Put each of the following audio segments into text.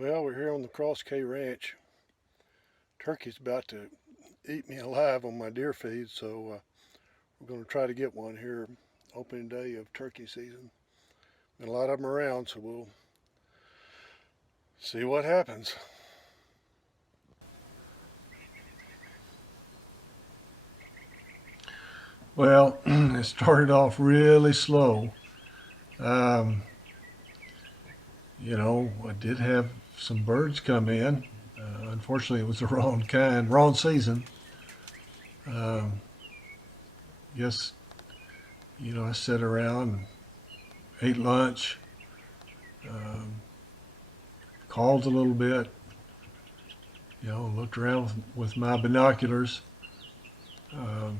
Well, we're here on the Cross K Ranch. Turkey's about to eat me alive on my deer feed, so we're going to try to get one here opening day of turkey season. Been a lot of them around, so we'll see what happens. Well, it started off really slow. Um, I did have some birds come in. Unfortunately, it was the wrong kind, wrong season. Um, Guess, I sat around and ate lunch, um, called a little bit, looked around with my binoculars, um,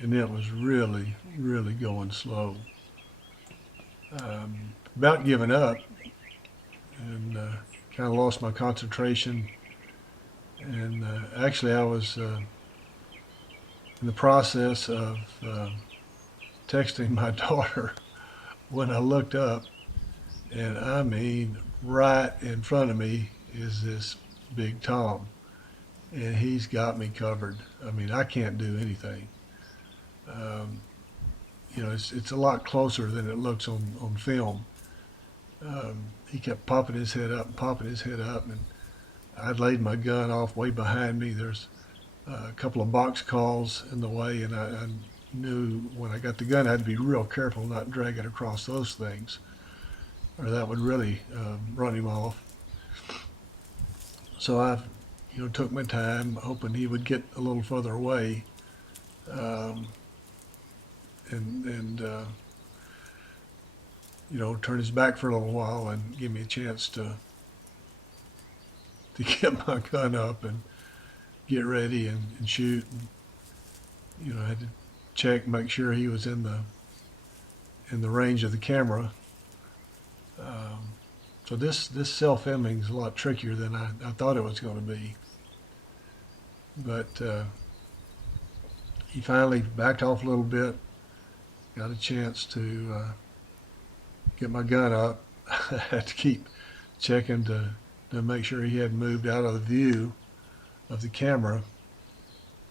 and it was really, really going slow. About giving up, and kind of lost my concentration. And actually, I was in the process of texting my daughter when I looked up, and I mean, right in front of me is this big Tom, and he's got me covered. I mean, I can't do anything. Um, it's a lot closer than it looks on film. He kept popping his head up and popping his head up, and I'd laid my gun off way behind me. There's a couple of box calls in the way, and I knew when I got the gun I had to be real careful not to drag it across those things, or that would really run him off. So I, took my time, hoping he would get a little further away, um, and turn his back for a little while and give me a chance to get my gun up and get ready and shoot. And, I had to check, make sure he was in the range of the camera. So this self-filming is a lot trickier than I thought it was going to be. But he finally backed off a little bit, got a chance to get my gun up. I had to keep checking to make sure he hadn't moved out of the view of the camera.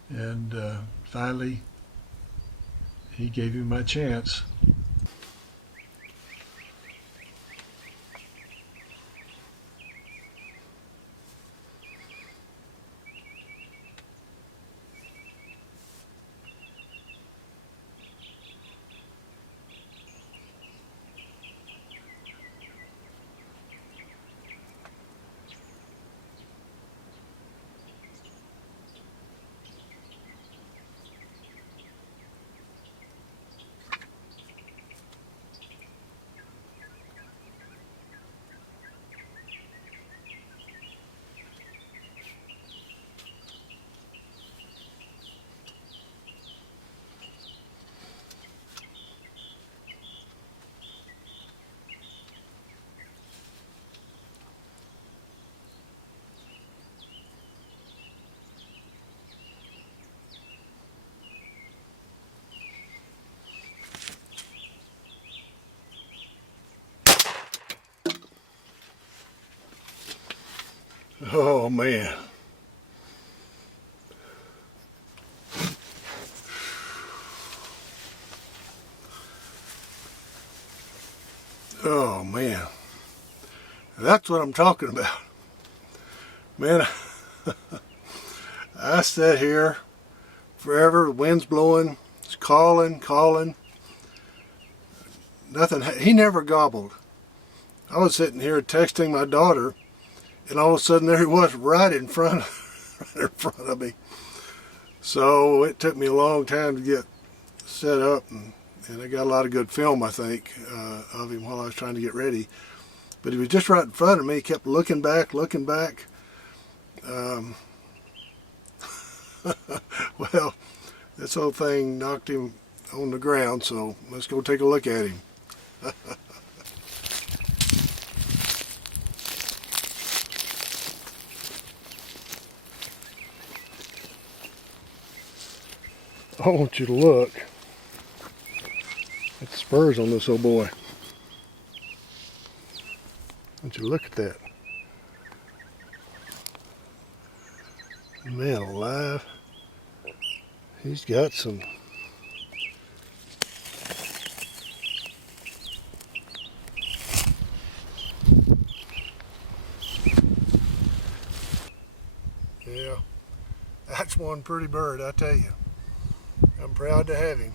And finally, he gave me my chance. Oh man. Oh man. That's what I'm talking about. Man, I sat here forever, the wind's blowing, it's calling. Nothing, he never gobbled. I was sitting here texting my daughter, and all of a sudden there he was right in front of me. So it took me a long time to get set up, and I got a lot of good film, I think, of him while I was trying to get ready. But he was just right in front of me. He kept looking back. Well, this whole thing knocked him on the ground, so let's go take a look at him. I want you to look at the spurs on this old boy. Don't you look at that. Man alive. He's got some. Yeah, that's one pretty bird, I tell you. I'm proud to have him.